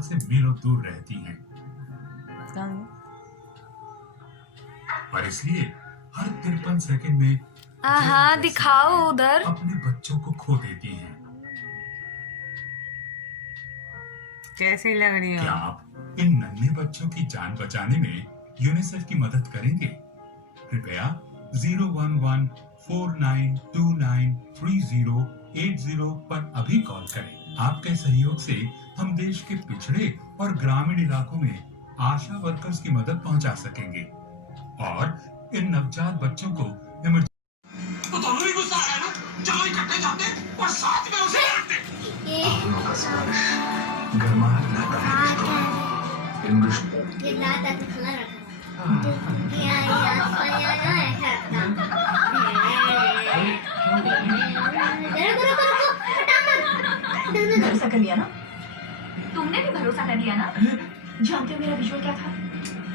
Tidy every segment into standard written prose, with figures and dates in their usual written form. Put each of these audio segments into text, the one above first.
साल से मीलों दूर रहती हैं, पर इसलिए हर 53 सेकंड में हाँ दिखाओ उधर अपने बच्चों को खो देती हैं। कैसी लग रही हो? क्या आप इन नन्हे बच्चों की जान बचाने में यूनिसेफ की मदद करेंगे? कृपया 01149293080 पर अभी कॉल करें। आपके सहयोग से हम देश के पिछड़े और ग्रामीण इलाकों में आशा वर्कर्स की मदद पहुंचा सकेंगे और इन नवजात बच्चों को तो दोनों ही गुस्सा है ना, चलो इकट्ठे जाते और साथ में उसे मारते। गर्माहट लाता है भरोसा कर लिया ना? तुमने भी भरोसा कर लिया ना? जानते हो मेरा विजुअल क्या था?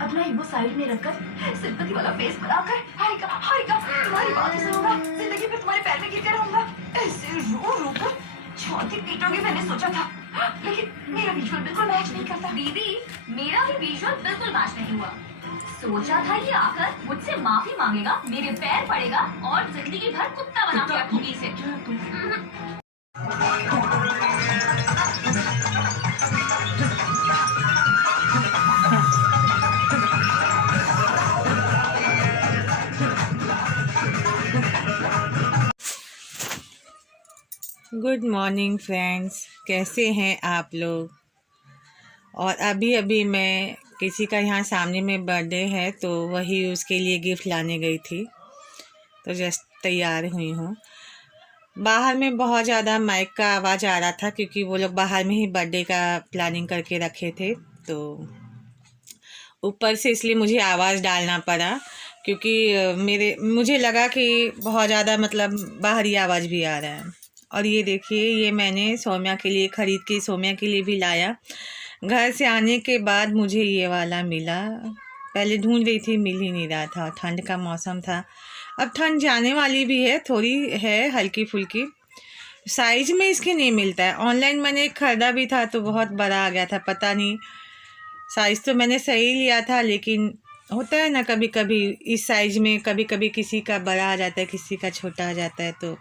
अपना ईगो साइड में रखकर सिंपैथी वाला फेस बनाकर हारिका हारिका तुम्हारी बातें सुनूंगा, जिंदगी में तुम्हारे पैर में गिरकर रहूंगा, ऐसे रो रो कर छाती पीटोगे मैंने सोचा था, लेकिन मेरा विजुअल बिल्कुल मैच नहीं करता। दीदी मेरा भी विजुअल बिल्कुल मैच नहीं हुआ। सोचा था ये आकर मुझसे माफी मांगेगा, मेरे पैर पड़ेगा और जिंदगी भर कुत्ता बना के रखूंगी इसे। गुड मॉर्निंग फ्रेंड्स, कैसे हैं आप लोग? और अभी अभी मैं किसी का यहाँ सामने में बर्थडे है तो वही उसके लिए गिफ्ट लाने गई थी, तो जस्ट तैयार हुई हूँ। बाहर में बहुत ज़्यादा माइक का आवाज़ आ रहा था क्योंकि वो लोग बाहर में ही बर्थडे का प्लानिंग करके रखे थे, तो ऊपर से इसलिए मुझे आवाज़ डालना पड़ा क्योंकि मुझे लगा कि बहुत ज़्यादा मतलब बाहरी आवाज़ भी आ रहा है। और ये देखिए, ये मैंने सौम्या के लिए ख़रीद के सौम्या के लिए भी लाया। घर से आने के बाद मुझे ये वाला मिला। पहले ढूंढ रही थी, मिल ही नहीं रहा था, ठंड का मौसम था। अब ठंड जाने वाली भी है, थोड़ी है हल्की फुल्की। साइज़ में इसके नहीं मिलता है। ऑनलाइन मैंने एक ख़रीदा भी था तो बहुत बड़ा आ गया था, पता नहीं साइज़ तो मैंने सही लिया था, लेकिन होता है ना कभी कभी इस साइज़ में कभी कभी किसी का बड़ा आ जाता है, किसी का छोटा आ जाता है। तो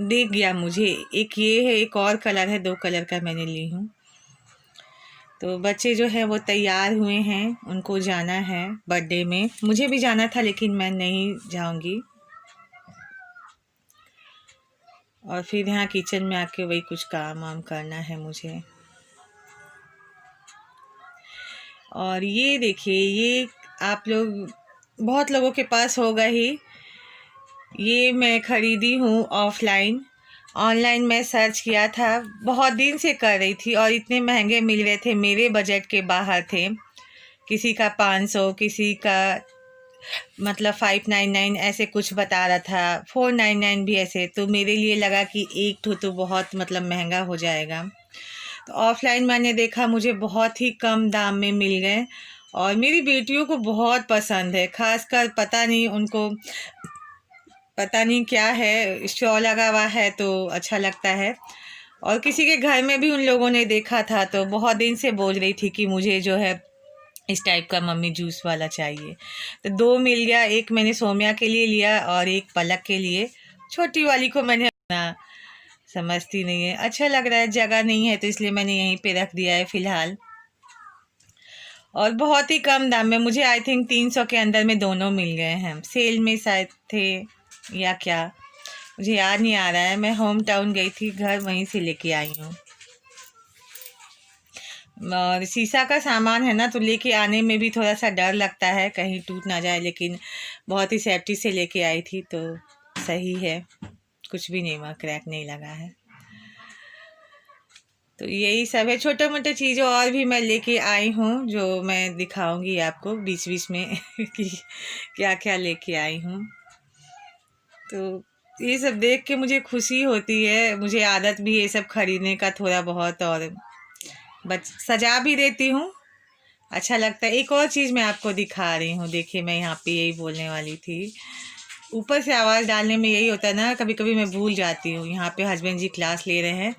दिख गया मुझे, एक ये है, एक और कलर है, 2 कलर का मैंने ली हूँ। तो बच्चे जो है वो तैयार हुए हैं, उनको जाना है बर्थडे में। मुझे भी जाना था लेकिन मैं नहीं जाऊंगी। और फिर यहाँ किचन में आके वही कुछ काम वाम करना है मुझे। और ये देखिए, ये आप लोग बहुत लोगों के पास होगा ही, ये मैं ख़रीदी हूँ ऑफ़लाइन। ऑनलाइन मैं सर्च किया था, बहुत दिन से कर रही थी और इतने महंगे मिल रहे थे, मेरे बजट के बाहर थे। किसी का 500, किसी का मतलब 599 ऐसे कुछ बता रहा था, 499 भी ऐसे। तो मेरे लिए लगा कि एक तो बहुत मतलब महंगा हो जाएगा। तो ऑफ़लाइन मैंने देखा, मुझे बहुत ही कम दाम में मिल गए और मेरी बेटियों को बहुत पसंद है। ख़ासकर पता नहीं क्या है, शो लगा हुआ है तो अच्छा लगता है। और किसी के घर में भी उन लोगों ने देखा था तो बहुत दिन से बोल रही थी कि मुझे जो है इस टाइप का मम्मी जूस वाला चाहिए। तो 2 मिल गया, एक मैंने सौम्या के लिए लिया और एक पलक के लिए। छोटी वाली को मैंने समझती नहीं है, अच्छा लग रहा है, जगह नहीं है तो इसलिए मैंने यहीं पे रख दिया है फ़िलहाल। और बहुत ही कम दाम में, मुझे आई थिंक 300 के अंदर में दोनों मिल गए हैं। सेल में शायद थे या क्या, मुझे याद नहीं आ रहा है। मैं होम टाउन गई थी, घर वहीं से लेके आई हूँ। और शीशा का सामान है ना, तो लेके आने में भी थोड़ा सा डर लगता है कहीं टूट ना जाए, लेकिन बहुत ही सेफ्टी से लेके आई थी तो सही है, कुछ भी नहीं हुआ, क्रैक नहीं लगा है। तो यही सब है, छोटे मोटे चीज़ें और भी मैं लेके आई हूँ जो मैं दिखाऊंगी आपको बीच बीच में कि क्या क्या लेके आई हूँ। तो ये सब देख के मुझे खुशी होती है। मुझे आदत भी ये सब खरीदने का थोड़ा बहुत, और सजा भी देती हूँ, अच्छा लगता है। एक और चीज़ मैं आपको दिखा रही हूँ, देखिए मैं यहाँ पे यही बोलने वाली थी। ऊपर से आवाज़ डालने में यही होता है ना, कभी कभी मैं भूल जाती हूँ। यहाँ पे हस्बैंड जी क्लास ले रहे हैं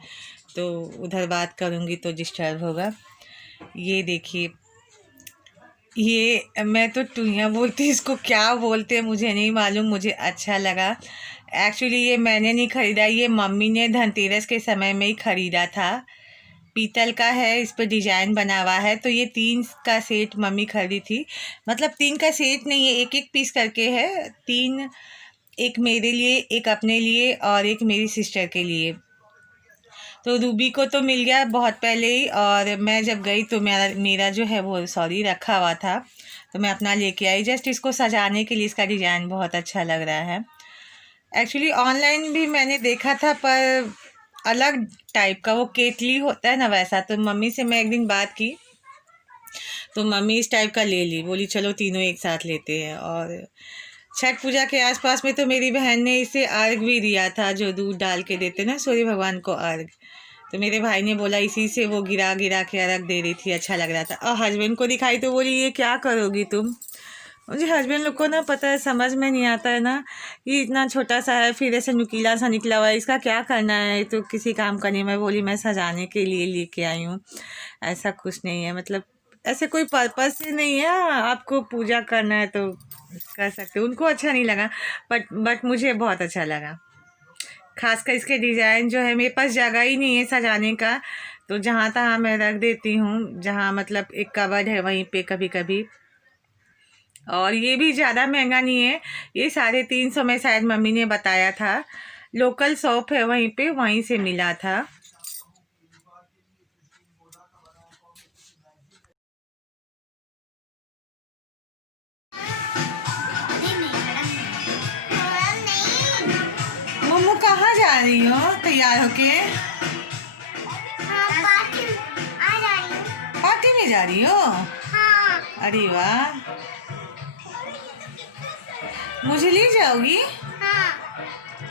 तो उधर बात करूँगी तो डिस्टर्ब होगा। ये देखिए, ये मैं तो टुइयाँ बोलती, इसको क्या बोलते हैं मुझे नहीं मालूम, मुझे अच्छा लगा। एक्चुअली ये मैंने नहीं ख़रीदा, ये मम्मी ने धनतेरस के समय में ही ख़रीदा था। पीतल का है, इस पर डिजाइन बना हुआ है। तो ये 3 का सेट मम्मी खरीदी थी, मतलब 3 का सेट नहीं है, एक एक पीस करके है। 3, एक मेरे लिए, एक अपने लिए और एक मेरी सिस्टर के लिए। तो रूबी को तो मिल गया बहुत पहले ही, और मैं जब गई तो मेरा जो है वो रखा हुआ था, तो मैं अपना लेके आई जस्ट इसको सजाने के लिए। इसका डिज़ाइन बहुत अच्छा लग रहा है। एक्चुअली ऑनलाइन भी मैंने देखा था, पर अलग टाइप का, वो केतली होता है ना वैसा। तो मम्मी से मैं एक दिन बात की तो मम्मी इस टाइप का ले ली, बोली चलो तीनों एक साथ लेते हैं। और छठ पूजा के आसपास में तो मेरी बहन ने इसे अर्घ भी दिया था, जो दूध डाल के देते ना सूर्य भगवान को अर्घ। तो मेरे भाई ने बोला इसी से वो गिरा गिरा के अर्घ दे रही थी, अच्छा लग रहा था। और हस्बैंड को दिखाई तो बोली ये क्या करोगी तुम। मुझे हस्बैंड लोग को ना पता है, समझ में नहीं आता है ना, ये इतना छोटा सा है, फिर ऐसे नुकीला सा निकला हुआ है, इसका क्या करना है। तो किसी काम का नहीं। मैं बोली मैं सजाने के लिए लेके आई हूँ, ऐसा कुछ नहीं है, मतलब ऐसे कोई पर्पस से नहीं है। आपको पूजा करना है तो कर सकते हो। उनको अच्छा नहीं लगा, बट मुझे बहुत अच्छा लगा। खासकर इसके डिज़ाइन जो है, मेरे पास जगह ही नहीं है सजाने का, तो जहाँ तहाँ मैं रख देती हूँ, जहाँ मतलब एक कबर्ड है वहीं पे कभी कभी। और ये भी ज़्यादा महंगा नहीं है, ये 350 में शायद मम्मी ने बताया था। लोकल शॉप है वहीं पे, वहीं से मिला था। मम्मू कहाँ जा रही हो तैयार होके? पार्टी में जा रही हो? अरे वाह, मुझे ले जाओगी?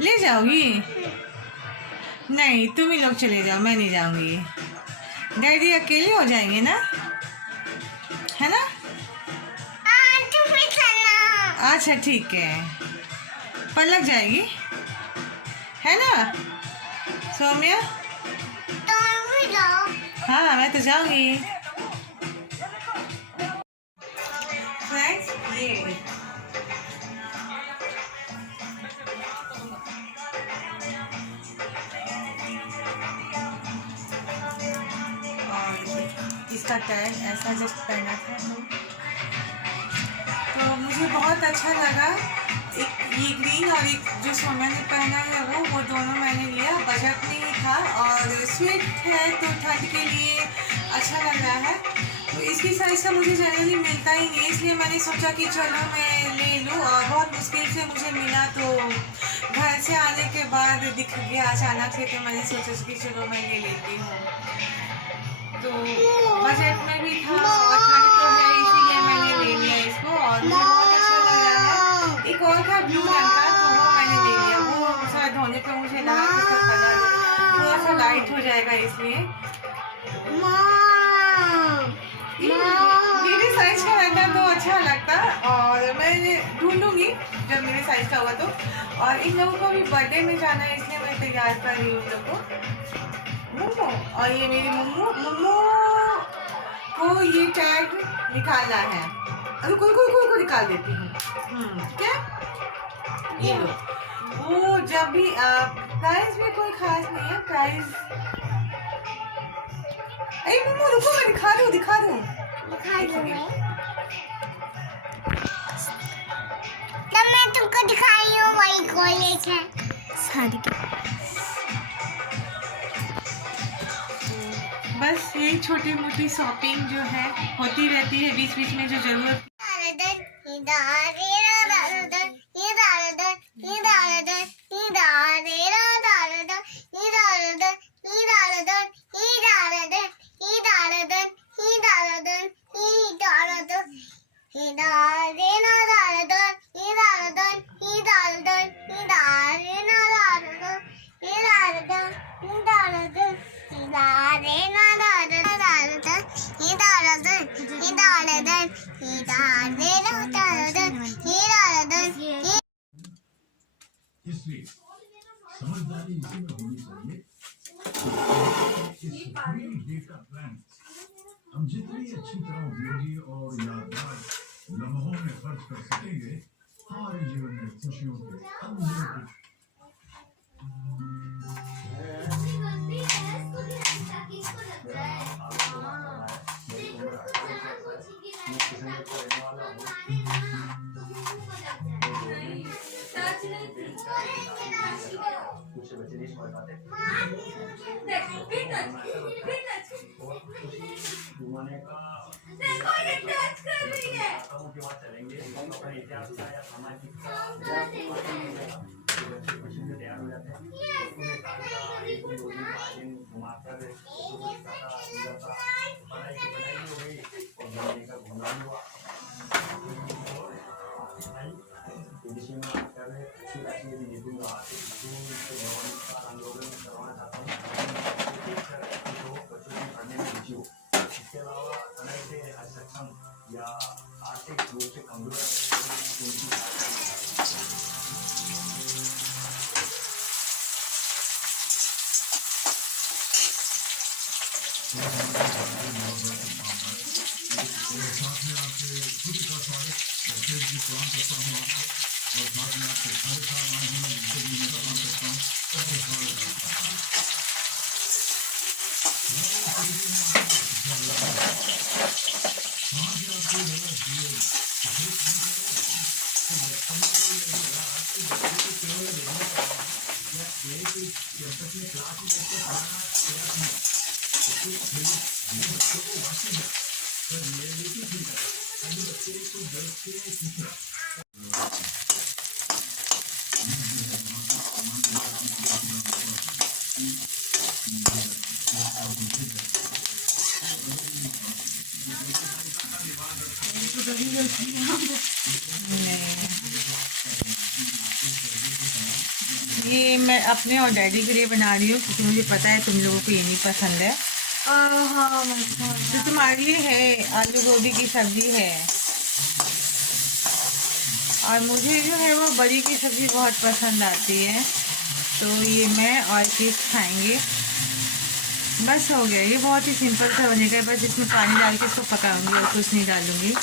ले जाओगी? नहीं, तुम ही लोग चले जाओ, मैं नहीं जाऊंगी। डैडी अकेले हो जाएंगे ना, है ना? अच्छा ठीक है, पलक जाएगी, है ना सौम्या? हाँ मैं तो जाऊंगी। फ्रेंड्स, ये इसका टैग ऐसा जस्ट पहना था, तो मुझे बहुत अच्छा लगा। एक ये ग्रीन और एक जो सोना ने पहना है वो दोनों मैंने लिया, बजट में ही था, और स्वेट है तो ठंड के लिए अच्छा लग रहा है। तो इसकी साइज़ का मुझे जनरली मिलता ही नहीं, इसलिए मैंने सोचा कि चलो मैं ले लूँ, और बहुत मुश्किल से मुझे मिला। तो घर से आने के बाद दिख गया अचानक से, तो मैंने सोचा कि चलो मैं ले लेती हूँ। तो बजट में भी था और ठंड तो है, इसीलिए मैंने ले लिया इसको, और मुझे बहुत अच्छा लग रहा है। एक और था ब्लू रंग का, तो वो मैंने ले लिया। वो शायद धोने पे मुझे लगा कि उसका कलर थोड़ा सा लाइट हो जाएगा, इसलिए मेरे साइज का रहता तो अच्छा लगता, और मैं ढूंढूंगी जब मेरे साइज का होगा तो। और इन लोगों को भी बर्थडे में जाना है, इसलिए मैं तैयार कर रही हूँ उन लोगों को। मुम्मू, और ये मेरी मुम्मू को ये टैग निकालना है। अरे कोई निकाल देती हूँ। क्या ये लो, वो जब भी प्राइस में कोई खास नहीं है प्राइस। अरे मुम्मू रुको, मैं दिखा दूँ। तब मैं तुमको दिखाई हूँ वही कॉलेज है सारी। बस यही छोटी मोटी शॉपिंग जो है होती रहती है बीच बीच में, जो जरूरत। इसलिए समझदारी इसी में होनी चाहिए। हम जितनी अच्छी तरह उपयोगी और यादगार लम्हों में खर्च कर सकेंगे, हमारे जीवन में खुशियों के अनगिनत ये मैं अपने और डैडी के लिए बना रही हूँ क्योंकि मुझे पता है तुम लोगों को ये नहीं पसंद है। हाँ तो तुम्हारे लिए है आलू गोभी की सब्जी है, और मुझे जो है वो बड़ी की सब्जी बहुत पसंद आती है, तो ये मैं और किस खाएंगे। बस हो गया, ये बहुत ही सिंपल सा बनेगा। बस इसमें पानी डाल के इसको पकाऊंगी और कुछ नहीं डालूंगी।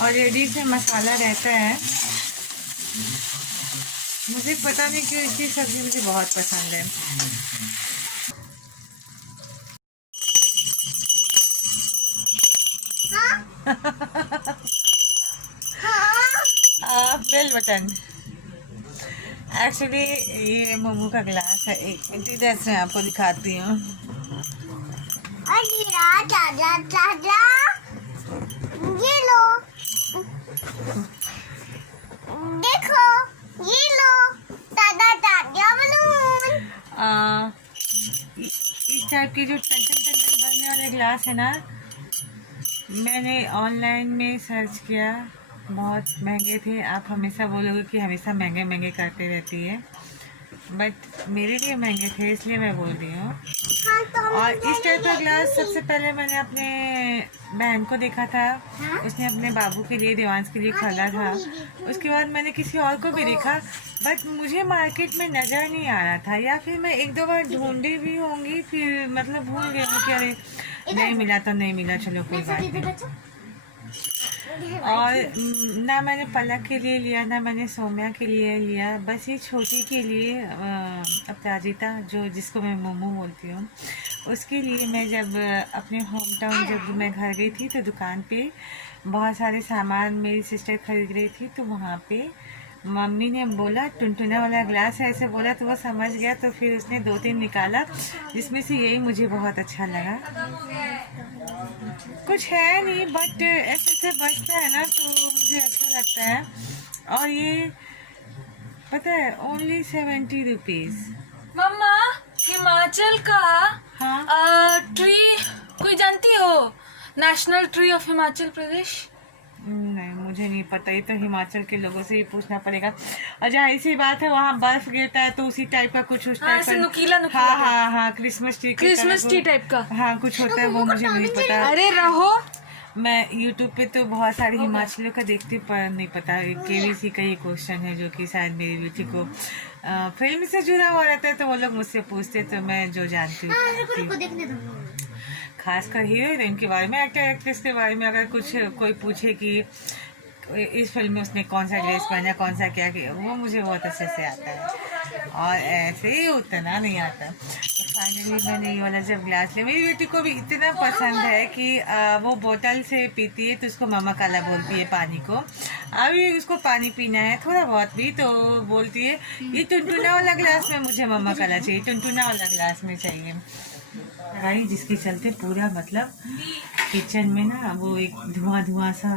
और रेडी से मसाला रहता है, मुझे पता नहीं क्यों इसकी सब्ज़ी मुझे बहुत पसंद है। बेल बटन एक्चुअली ये मोमो का ग्लास है। एक इधर से आपको दिखाती हूँ। दादा ये लो, देखो ये लो दादा दादा बलून। इस टाइप की जो टन टन टन टन बनने वाले ग्लास है ना, मैंने ऑनलाइन में सर्च किया, बहुत महंगे थे। आप हमेशा बोलोगे कि हमेशा महंगे महंगे करते रहती है, बट मेरे लिए महंगे थे इसलिए मैं बोल रही हूँ। और इस टाइप का ग्लास सबसे पहले मैंने अपने बहन को देखा था, उसने अपने बाबू के लिए, देवांश के लिए खरीदा था। उसके बाद मैंने किसी और को भी देखा, बट मुझे मार्केट में नज़र नहीं आ रहा था, या फिर मैं एक दो बार ढूंढी भी होंगी, फिर मतलब भूल गई हूँ कि अरे नहीं मिला तो नहीं मिला, चलो कोई बात नहीं। और ना मैंने पलक के लिए लिया, ना मैंने सोम्या के लिए लिया, बस ये छोटी के लिए अपराजिता, जो जिसको मैं मोमो बोलती हूँ, उसके लिए मैं जब अपने होम टाउन जब मैं घर गई थी तो दुकान पे बहुत सारे सामान मेरी सिस्टर खरीद रही थी, तो वहाँ पे मम्मी ने बोला टुनटुना वाला ग्लास है, ऐसे बोला तो वो समझ गया, तो फिर उसने 2-3 निकाला, जिसमें से यही मुझे बहुत अच्छा लगा। कुछ है नहीं, बट ऐसे से बचता है ना तो मुझे अच्छा लगता है। और ये पता है ओनली 70 रुपीज़। मम्मा, हिमाचल का ट्री कोई जानती हो? National tree of Himachal Pradesh. नहीं, मुझे नहीं पता, ये तो हिमाचल के लोगों से ही पूछना पड़ेगा। और जाहिर सी बात है वहाँ बर्फ गिरता है, तो उसी टाइप का कुछ उस टाइप का नुकीला हाँ क्रिसमस ट्री टाइप का हाँ कुछ होता है, वो मुझे नहीं पता। अरे रहो, मैं यूट्यूब पे तो बहुत सारे हिमाचलियों का देखती, पर नहीं पता। केबीसी का ये क्वेश्चन है जो कि शायद मेरी बेटी को फिल्म से जुड़ा हुआ रहता है, तो वो लोग मुझसे पूछते, तो मैं जो जानती हूँ। खासकर हीरो हीरोइन के बारे में, एक्टर एक्ट्रेस के बारे में अगर कुछ कोई पूछे कि इस फिल्म में उसने कौन सा ड्रेस पहना, कौन सा क्या किया, वो मुझे बहुत अच्छे से आता है और ऐसे ही उतना नहीं आता। तो फाइनली मैंने ये वाला जब ग्लास लिया, मेरी बेटी को भी इतना पसंद है कि वो बोतल से पीती है तो उसको मम्मा काला बोलती है पानी को। अभी उसको पानी पीना है थोड़ा बहुत भी तो बोलती है ये टुनटुना वाला ग्लास में मुझे मम्मा काला चाहिए, टुनटुना वाला ग्लास में चाहिए भाई, जिसके चलते पूरा मतलब किचन में ना वो एक धुआं सा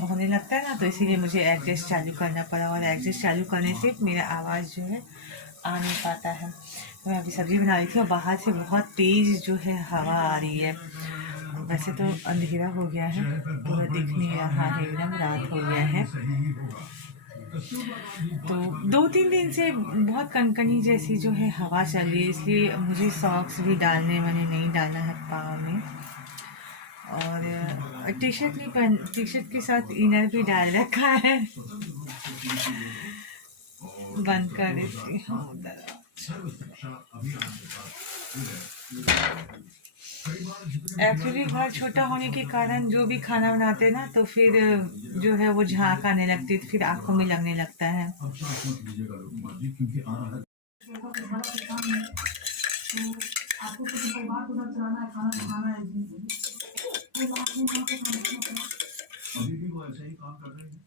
होने लगता है ना, तो इसीलिए मुझे एडजस्ट चालू करना पड़ा और एडजस्ट चालू करने से मेरा आवाज़ जो है आ नहीं पाता है। तो मैं अभी सब्ज़ी बना रही थी और बाहर से बहुत तेज़ जो है हवा आ रही है। वैसे तो अंधेरा हो गया है, पूरा दिख नहीं रहा है, एकदम रात हो गया है। तो 2-3 दिन से बहुत कनकनी जैसी जो है हवा चल रही है, इसलिए मुझे सॉक्स भी डालने मैंने नहीं डाला है पाँव में, और टी शर्ट नहीं पहन, टी शर्ट के साथ इनर भी डाल रखा है। बंद कर देती हूँ। एक्चुअली घर छोटा होने के कारण जो भी खाना बनाते हैं ना तो फिर जो है वो झांक आने लगती है, तो फिर आंखों में लगने लगता है। अभी भी वो ऐसे ही काम कर रहे हैं।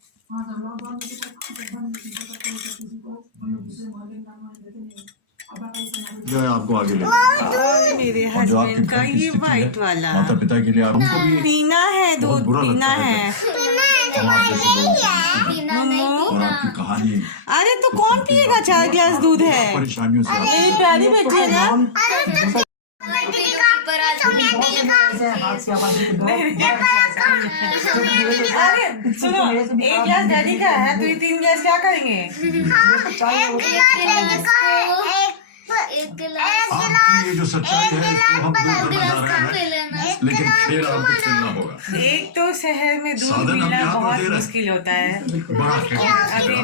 जो है आपको आगे ले और मेरे और जो आपके हस्बैंड का घर की ये स्थिति वाइट है, वाला माता पिता के लिए आपको भी पीना है, बहुत दूध बुरा पीना लगता है। मम्मू, और आपकी कहानी अरे तो कौन पिएगा, 4 गिलास दूध है। परेशानियों से मेरी प्यारी बेटी है ना। अरे सुनो, 1 गिलास डैडी का है तो ये 3 गिलास क्या करेंगे? आपकी ये जो सच्चाई है इसको हम दूर करना चाह रहे हैं, लेकिन खेल आपको खेलना होगा। एक तो शहर में दूध साधन हम मिलना यहाँ पर बहुत दे रहे हैं। मुश्किल होता है। बड़ा खेल अभी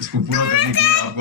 इसको पूरा करने के लिए आपको